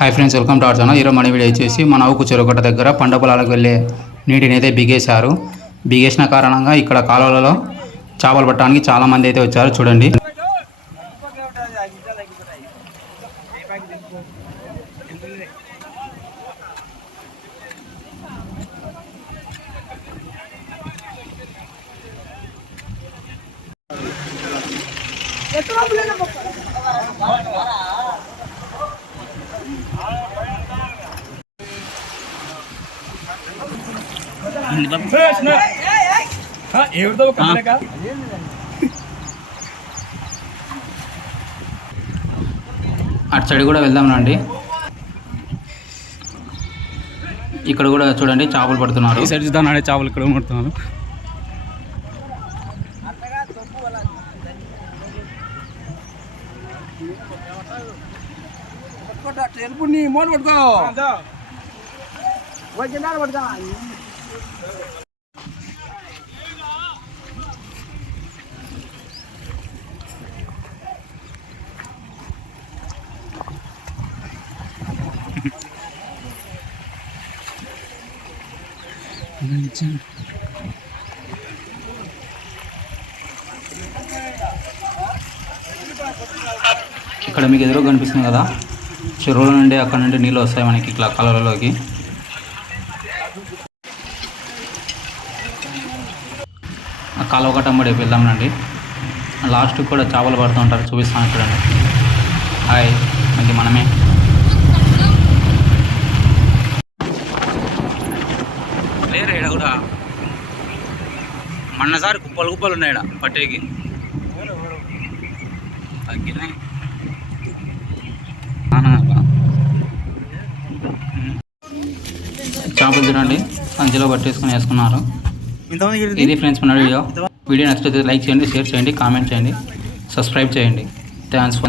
Hi friends welcome to our channel. ఈరోజు మన video వచ్చేసి మన ఊకు చెరుకట్ట దగ్గర పంట పొలాలకు వెళ్ళే నీటిని అయితే బిగేశారు. బిగేసిన కారణంగా ఇక్కడ కాలువలలో చేపలు పట్టడానికి చాలామంది అయితే వచ్చారు. చూడండి. ఎవరితో అటు సైడ్ కూడా వెళ్దాం రండి. ఇక్కడ కూడా చూడండి చేపలు పడుతున్నారు. ఈ సైడ్ చూద్దాం చేపలు ఇక్కడ కొడుతున్నారు నీ మోన్ పట్టుకో. ఇక్కడ మీకు ఎదురు కనిపిస్తుంది కదా. చెరువుల నుండి అక్కడ నుండి నీళ్ళు వస్తాయి మనకి ఇట్లా కాలువలలోకి. కాలువ కట్టంబడి వెళ్దాం రండి. లాస్ట్ కూడా చేపలు పడుతూ ఉంటారు చూపిస్తాను చూడండి. హాయ్ అది మనమే. లేరు ఇక్కడ కూడా? మన్నసారి కుప్పలు కుప్పలు ఉన్నాయి ఈడ పట్టేకి. తగ్గినాయి. చేపలు చూడండి సంచిలో పట్టేసుకొని వేసుకున్నారు. ఇది ఫ్రెండ్స్ మన వీడియో. వీడియో నచ్చితే లైక్ చేయండి షేర్ చేయండి కామెంట్ చేయండి సబ్స్క్రైబ్ చేయండి. Thanks for